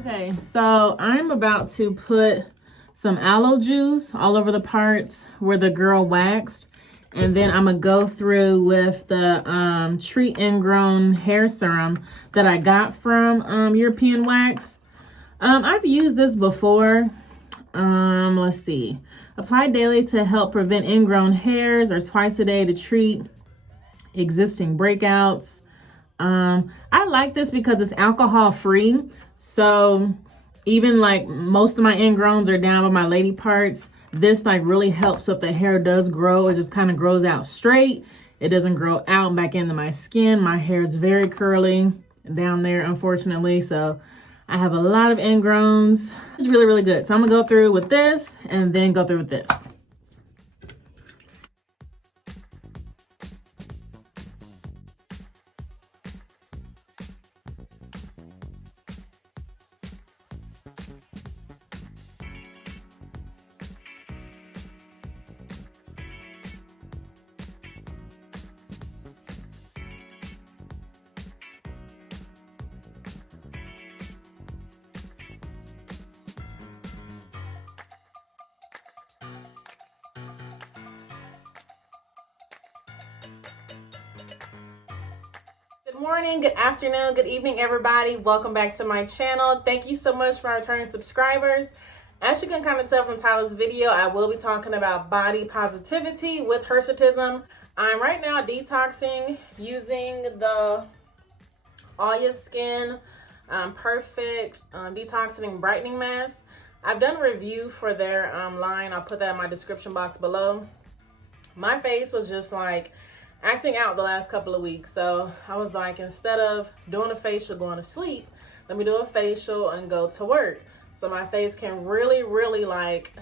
Okay, so I'm about to put some aloe juice all over the parts where the girl waxed. And then I'm gonna go through with the Treat Ingrown hair serum that I got from European Wax. I've used this before. Let's see. Apply daily to help prevent ingrown hairs, or twice a day to treat existing breakouts. I like this because it's alcohol free. So even like most of my ingrowns are down by my lady parts, this like really helps if the hair does grow. It just kind of grows out straight. It doesn't grow out and back into my skin. My hair is very curly down there, unfortunately. So I have a lot of ingrowns. It's really, really good. So I'm gonna go through with this and then go through with this. Good morning, good afternoon, good evening, everybody. Welcome back to my channel. Thank you so much for our returning subscribers. As you can kind of tell from Tyler's video, I will be talking about body positivity with Hirsutism. I'm right now detoxing using the All Your Skin Perfect Detoxing Brightening Mask. I've done a review for their line. I'll put that in my description box below. My face was just like acting out the last couple of weeks. So I was like, instead of doing a facial going to sleep, let me do a facial and go to work. So my face can really, really like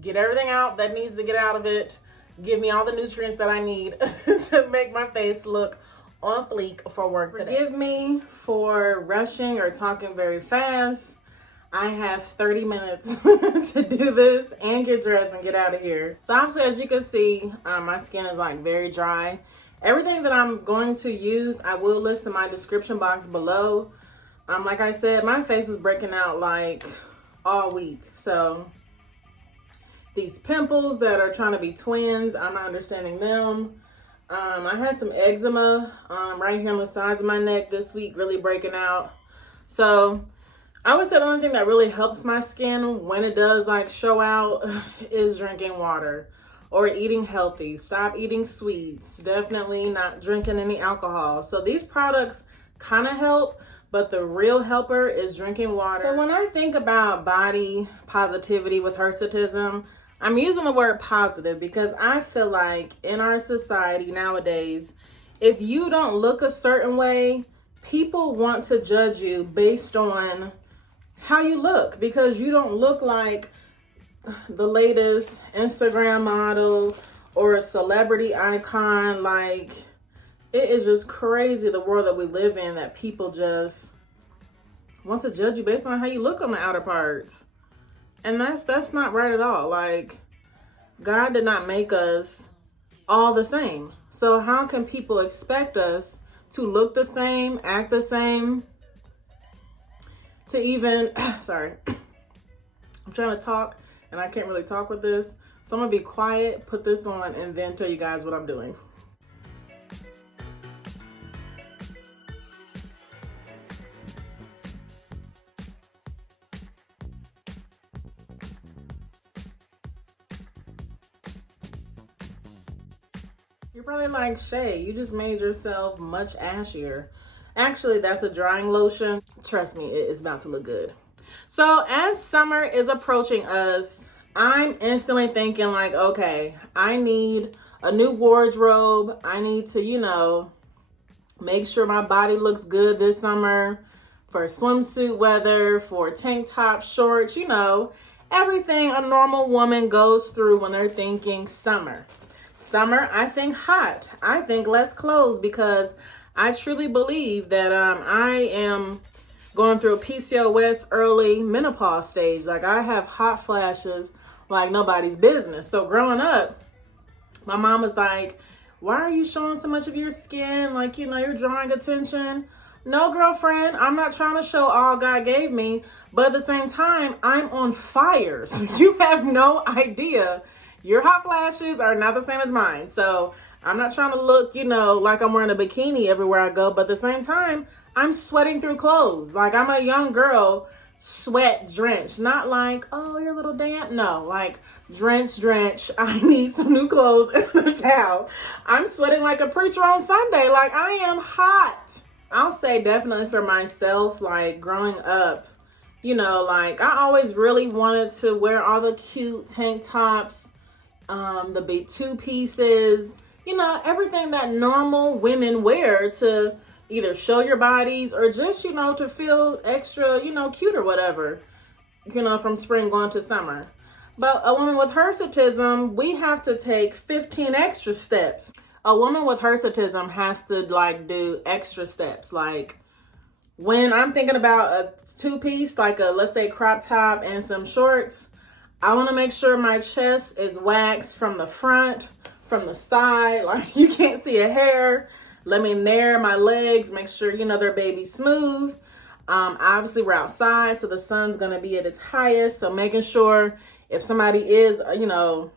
get everything out that needs to get out of it. Give me all the nutrients that I need to make my face look on fleek for work today. Forgive me for rushing or talking very fast. I have 30 minutes to do this and get dressed and get out of here. So obviously, as you can see, my skin is like very dry. Everything that I'm going to use, I will list in my description box below. Like I said, my face is breaking out like all week. So these pimples that are trying to be twins, I'm not understanding them. I had some eczema right here on the sides of my neck this week, really breaking out. So I would say the only thing that really helps my skin when it does like show out is drinking water. Or eating healthy. Stop eating sweets. Definitely not drinking any alcohol. So these products kind of help, but the real helper is drinking water. So when I think about body positivity with Hirsutism, I'm using the word positive because I feel like in our society nowadays, if you don't look a certain way, people want to judge you based on how you look, because you don't look like the latest Instagram model or a celebrity icon. Like, it is just crazy, the world that we live in, that people just want to judge you based on how you look on the outer parts. And that's not right at all. Like, God did not make us all the same. So how can people expect us to look the same, act the same, to even sorry, I'm trying to talk and I can't really talk with this. So I'm gonna be quiet, put this on, and then tell you guys what I'm doing. You're probably like, Shay, you just made yourself much ashier. Actually, that's a drying lotion. Trust me, it is about to look good. So as summer is approaching us, I'm instantly thinking like, okay, I need a new wardrobe. I need to, you know, make sure my body looks good this summer for swimsuit weather, for tank top, shorts, you know, everything a normal woman goes through when they're thinking summer. Summer, I think hot. I think less clothes, because I truly believe that I am going through a PCOS early menopause stage. Like, I have hot flashes like nobody's business. So growing up, my mom was like, why are you showing so much of your skin? Like, you know, you're drawing attention. No, girlfriend, I'm not trying to show all God gave me, but at the same time, I'm on fire. So you have no idea. Your hot flashes are not the same as mine. So I'm not trying to look, you know, like I'm wearing a bikini everywhere I go, but at the same time, I'm sweating through clothes. Like I'm a young girl, sweat drenched, not like, oh, you're a little damp. No, like drenched. I need some new clothes and a towel. I'm sweating like a preacher on Sunday. Like I am hot. I'll say definitely for myself, like growing up, you know, like I always really wanted to wear all the cute tank tops, the big two pieces, you know, everything that normal women wear to either show your bodies or just, you know, to feel extra, you know, cute or whatever, you know, from spring going to summer. But a woman with hirsutism, we have to take 15 extra steps. A woman with hirsutism has to like do extra steps. Like when I'm thinking about a two-piece, like a, let's say crop top and some shorts, I want to make sure my chest is waxed from the front, from the side, like you can't see a hair. Let me nair my legs, make sure, you know, they're baby smooth. Obviously we're outside, so the sun's going to be at its highest. So making sure if somebody is, you know,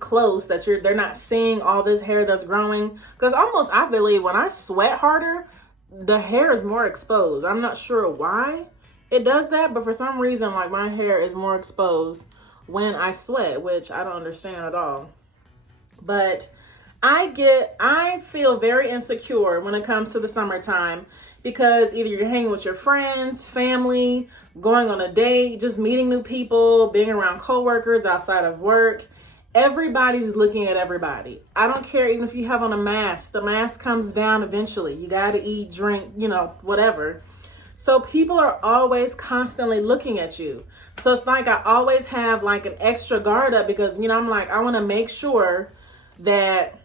close, that they're not seeing all this hair that's growing. Because almost, I believe when I sweat harder, the hair is more exposed. I'm not sure why it does that, but for some reason, like my hair is more exposed when I sweat, which I don't understand at all. But I feel very insecure when it comes to the summertime because either you're hanging with your friends, family, going on a date, just meeting new people, being around coworkers outside of work. Everybody's looking at everybody. I don't care even if you have on a mask. The mask comes down eventually. You got to eat, drink, you know, whatever. So people are always constantly looking at you. So it's like I always have like an extra guard up because, you know, I'm like, I want to make sure that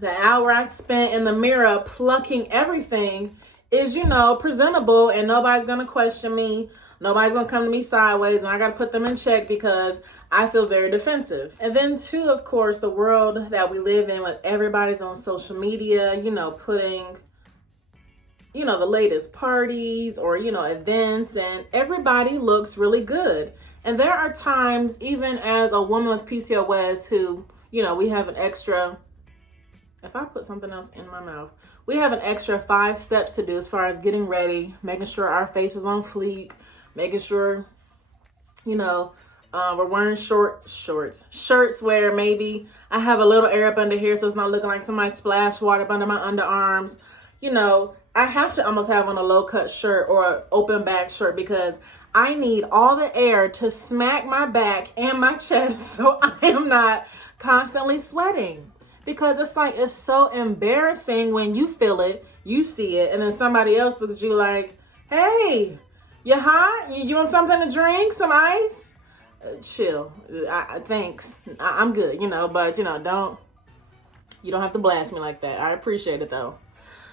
the hour I spent in the mirror plucking everything is, you know, presentable and nobody's going to question me. Nobody's going to come to me sideways and I got to put them in check because I feel very defensive. And then too, of course, the world that we live in with everybody's on social media, you know, putting, you know, the latest parties or, you know, events, and everybody looks really good. And there are times, even as a woman with PCOS who, you know, we have an extra, if I put something else in my mouth, we have an extra 5 steps to do as far as getting ready, making sure our face is on fleek, making sure, you know, we're wearing shirts where maybe I have a little air up under here so it's not looking like somebody splashed water up under my underarms. You know, I have to almost have on a low cut shirt or an open back shirt because I need all the air to smack my back and my chest so I am not constantly sweating. Because it's like, it's so embarrassing when you feel it, you see it, and then somebody else looks at you like, hey, you hot? You want something to drink? Some ice? Chill. Thanks. I'm good, you know, but, you know, you don't have to blast me like that. I appreciate it, though.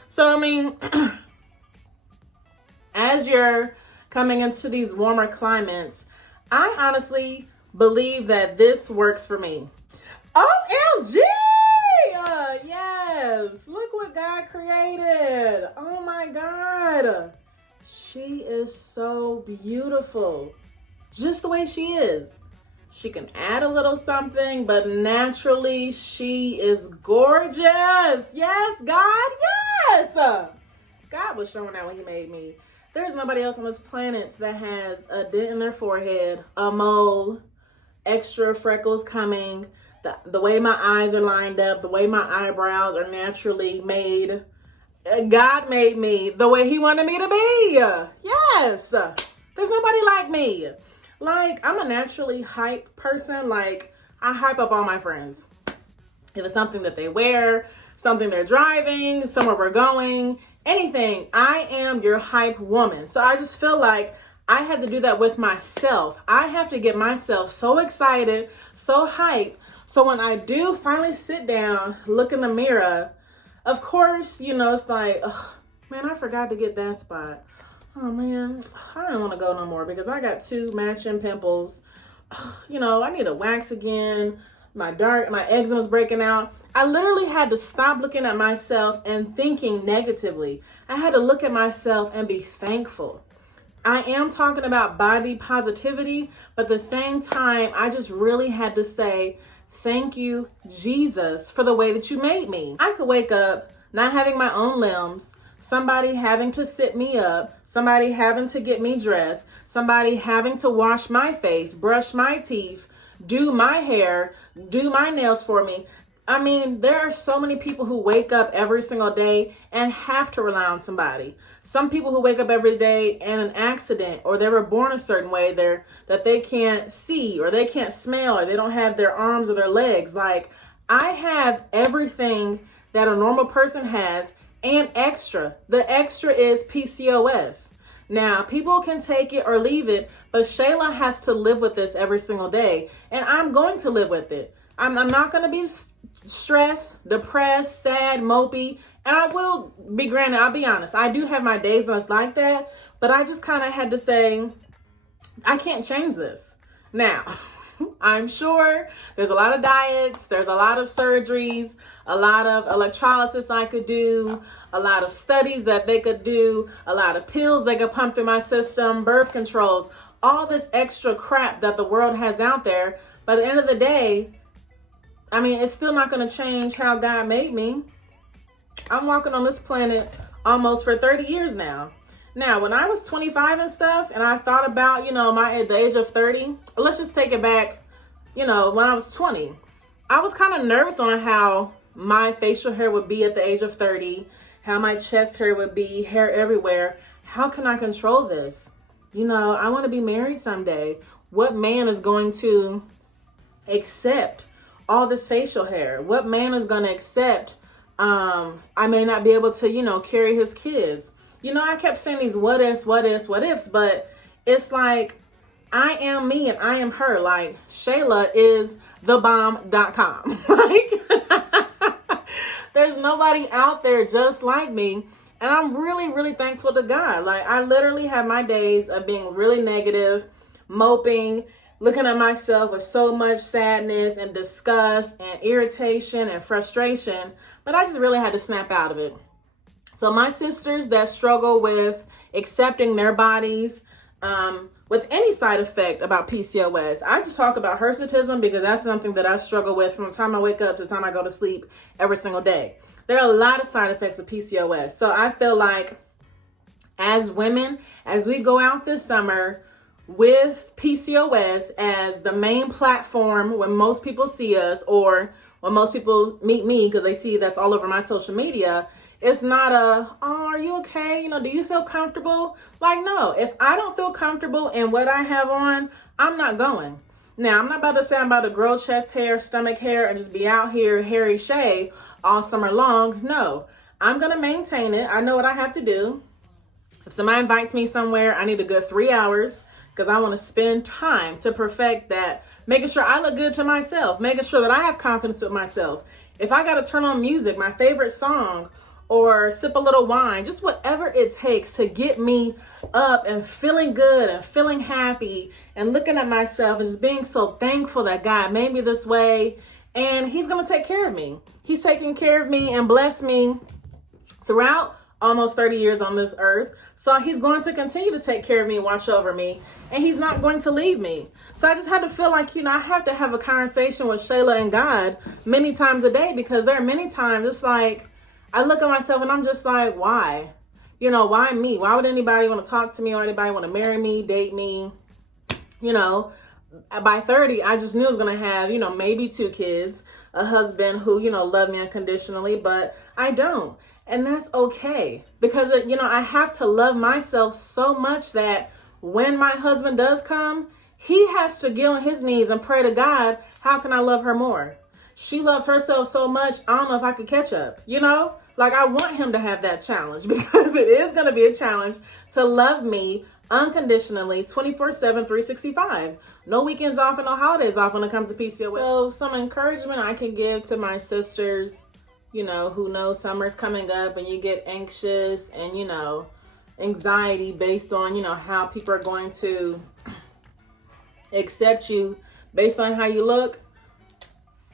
So, I mean, as you're coming into these warmer climates, I honestly believe that this works for me. OMG! Yes! Look what God created. Oh, my God. She is so beautiful. Just the way she is. She can add a little something, but naturally she is gorgeous. Yes, God, yes. God was showing that when he made me. There's nobody else on this planet that has a dent in their forehead, a mole, extra freckles coming, the way my eyes are lined up, the way my eyebrows are naturally made. God made me the way he wanted me to be. Yes. There's nobody like me. Like, I'm a naturally hype person. Like, I hype up all my friends. If it's something that they wear, something they're driving, somewhere we're going, anything, I am your hype woman. So I just feel like I had to do that with myself. I have to get myself so excited, so hyped. So when I do finally sit down, look in the mirror, of course, you know, it's like, oh, man, I forgot to get that spot. Oh man, I don't want to go no more because I got 2 matching pimples. You know, I need to wax again. My eczema's breaking out. I literally had to stop looking at myself and thinking negatively. I had to look at myself and be thankful. I am talking about body positivity, but at the same time, I just really had to say, thank you, Jesus, for the way that you made me. I could wake up not having my own limbs, somebody having to sit me up, somebody having to get me dressed, somebody having to wash my face, brush my teeth, do my hair, do my nails for me. I mean, there are so many people who wake up every single day and have to rely on somebody. Some people who wake up every day in an accident, or they were born a certain way that they can't see, or they can't smell, or they don't have their arms or their legs. Like, I have everything that a normal person has and extra. The extra is PCOS. Now, people can take it or leave it, but Shayla has to live with this every single day, and I'm going to live with it. I'm not going to be stressed, depressed, sad, mopey, and I will be granted, I'll be honest, I do have my days when it's like that, but I just kind of had to say, I can't change this. Now, I'm sure there's a lot of diets, there's a lot of surgeries, a lot of electrolysis I could do, a lot of studies that they could do, a lot of pills they could pump through my system, birth controls, all this extra crap that the world has out there. But at the end of the day, I mean, it's still not going to change how God made me. I'm walking on this planet almost for 30 years now. Now, when I was 25 and stuff, and I thought about, at the age of 30, let's just take it back, when I was 20, I was kind of nervous on how my facial hair would be at the age of 30, how my chest hair would be, hair everywhere. How can I control this? I want to be married someday. What man is going to accept all this facial hair? What man is going to accept I may not be able to, carry his kids? I kept saying these what ifs, but it's like, I am me and I am her. Like, Shayla is thebomb.com. Like, there's nobody out there just like me. And I'm really, really thankful to God. Like, I literally have my days of being really negative, moping, looking at myself with so much sadness and disgust and irritation and frustration. But I just really had to snap out of it. So my sisters that struggle with accepting their bodies, with any side effect about PCOS, I just talk about hirsutism because that's something that I struggle with from the time I wake up to the time I go to sleep every single day. There are a lot of side effects of PCOS. So I feel like as women, as we go out this summer with PCOS as the main platform when most people see us, or when most people meet me because they see that's all over my social media, it's not oh, are you okay? Do you feel comfortable? Like, no, if I don't feel comfortable in what I have on, I'm not going. Now, I'm not about to say I'm about to grow chest hair, stomach hair, and just be out here hairy Shay all summer long. No, I'm going to maintain it. I know what I have to do. If somebody invites me somewhere, I need a good 3 hours because I want to spend time to perfect that, making sure I look good to myself, making sure that I have confidence with myself. If I got to turn on music, my favorite song, or sip a little wine, just whatever it takes to get me up and feeling good and feeling happy and looking at myself and just being so thankful that God made me this way. And he's going to take care of me. He's taking care of me and blessed me throughout almost 30 years on this earth. So he's going to continue to take care of me, watch over me, and he's not going to leave me. So I just had to feel like, I have to have a conversation with Shayla and God many times a day, because there are many times it's like, I look at myself and I'm just like, why? Why me? Why would anybody want to talk to me, or anybody want to marry me, date me? By 30, I just knew I was going to have, maybe 2 kids, a husband who, loved me unconditionally, but I don't. And that's okay, because, I have to love myself so much that when my husband does come, he has to get on his knees and pray to God, how can I love her more? She loves herself so much, I don't know if I could catch up, Like, I want him to have that challenge, because it is going to be a challenge to love me unconditionally 24/7, 365. No weekends off and no holidays off when it comes to PCOS. So some encouragement I can give to my sisters, who know summer's coming up and you get anxious and, anxiety based on, how people are going to accept you based on how you look.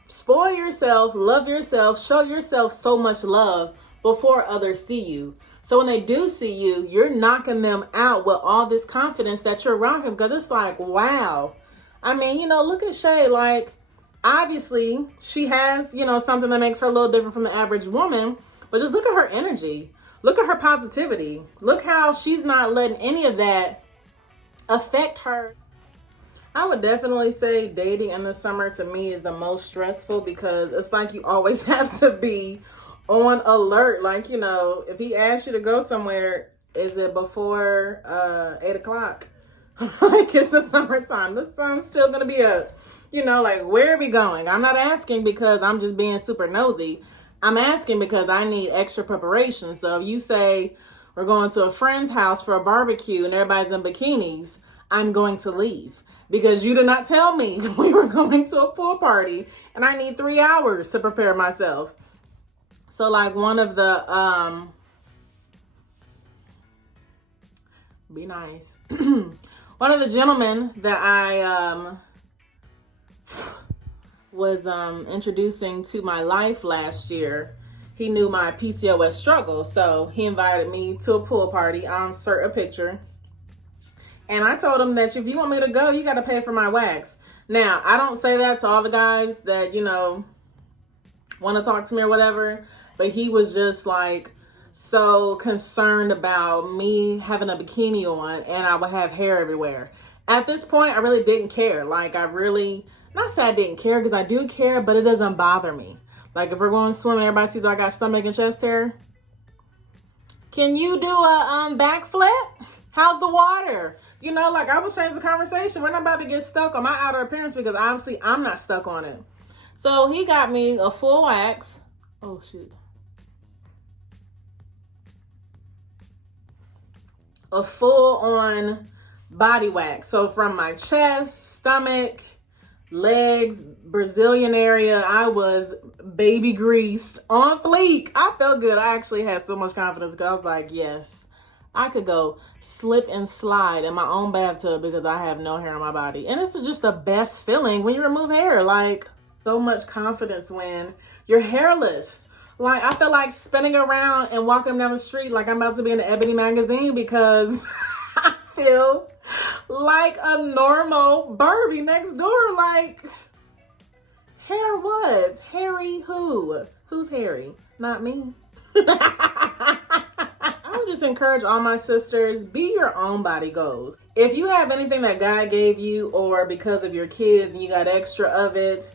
Spoil yourself, love yourself, show yourself so much love before others see you. So when they do see you, you're knocking them out with all this confidence that you're rocking, because it's like, wow. I mean, you know, look at Shay. Like, obviously, she has, you know, something that makes her a little different from the average woman. But just look at her energy. Look at her positivity. Look how she's not letting any of that affect her. I would definitely say dating in the summer to me is the most stressful, because it's like you always have to be on alert. Like, you know, if he asks you to go somewhere, is it before 8 o'clock? Like, it's the summertime. The sun's still going to be up. You know, like, where are we going? I'm not asking because I'm just being super nosy. I'm asking because I need extra preparation. So if you say we're going to a friend's house for a barbecue and everybody's in bikinis, I'm going to leave. Because you did not tell me we were going to a pool party and I need 3 hours to prepare myself. So like one of the, be nice. One of the gentlemen that I was introducing to my life last year, he knew my PCOS struggle. So he invited me to a pool party. I'll insert a picture. And I told him that if you want me to go, you got to pay for my wax. Now, I don't say that to all the guys that, you know, want to talk to me or whatever. But he was just like so concerned about me having a bikini on and I would have hair everywhere. At this point, I really didn't care. Like, I really, not say I didn't care, because I do care, but it doesn't bother me. Like, if we're going swimming, everybody sees I got stomach and chest hair. Can you do a backflip? How's the water? You know, like, I will change the conversation. We're not about to get stuck on my outer appearance, because obviously I'm not stuck on it. So he got me a full wax. Oh, shoot. A full on body wax. So from my chest, stomach, legs, Brazilian area, I was baby greased, on fleek. I felt good. I actually had so much confidence, because I was like, yes, I could go slip and slide in my own bathtub because I have no hair on my body. And it's just the best feeling when you remove hair. Like, so much confidence when you're hairless. Like, I feel like spinning around and walking down the street like I'm about to be in the Ebony magazine, because I feel like a normal Barbie next door. Like, hair what? Harry who? Who's Harry? Not me. I would just encourage all my sisters, be your own body goals. If you have anything that God gave you, or because of your kids and you got extra of it,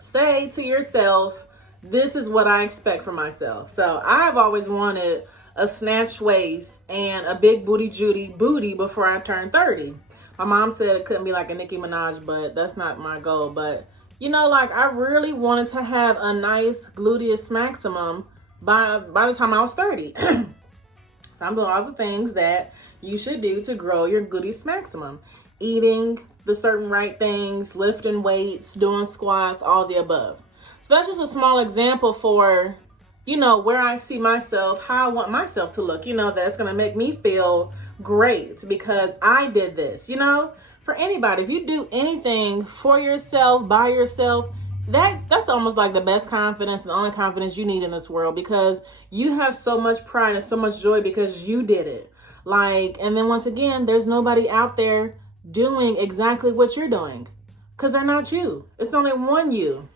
say to yourself, this is what I expect from myself. So I've always wanted a snatched waist and a big booty Judy booty before I turned 30. My mom said it couldn't be like a Nicki Minaj, but that's not my goal. But, you know, like, I really wanted to have a nice gluteus maximum by the time I was 30. So I'm doing all the things that you should do to grow your gluteus maximum. Eating the certain right things, lifting weights, doing squats, all the above. So that's just a small example for, you know, where I see myself, how I want myself to look. You know, that's going to make me feel great because I did this. You know, for anybody, if you do anything for yourself, by yourself, that's almost like the best confidence and the only confidence you need in this world, because you have so much pride and so much joy because you did it. Like, and then once again, there's nobody out there doing exactly what you're doing, because they're not you. It's only one you.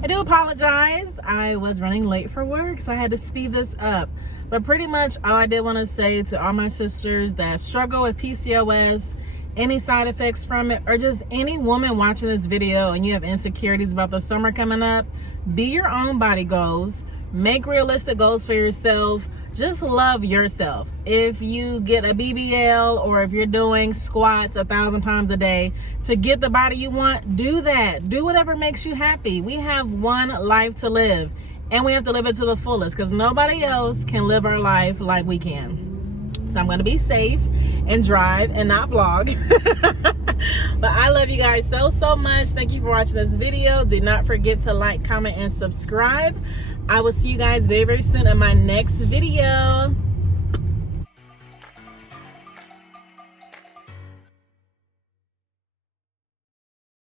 I do apologize. I was running late for work, so I had to speed this up. But pretty much all I did want to say to all my sisters that struggle with PCOS, any side effects from it, or just any woman watching this video and you have insecurities about the summer coming up, be your own body goals. Make realistic goals for yourself. Just love yourself. If you get a BBL or if you're doing squats 1,000 times a day to get the body you want, do that. Do whatever makes you happy. We have one life to live, and we have to live it to the fullest, because nobody else can live our life like we can. So I'm going to be safe and drive and not vlog. But I love love you guys so much. Thank you for watching this video. Do not forget to like, comment, and subscribe. I will see you guys very soon in my next video.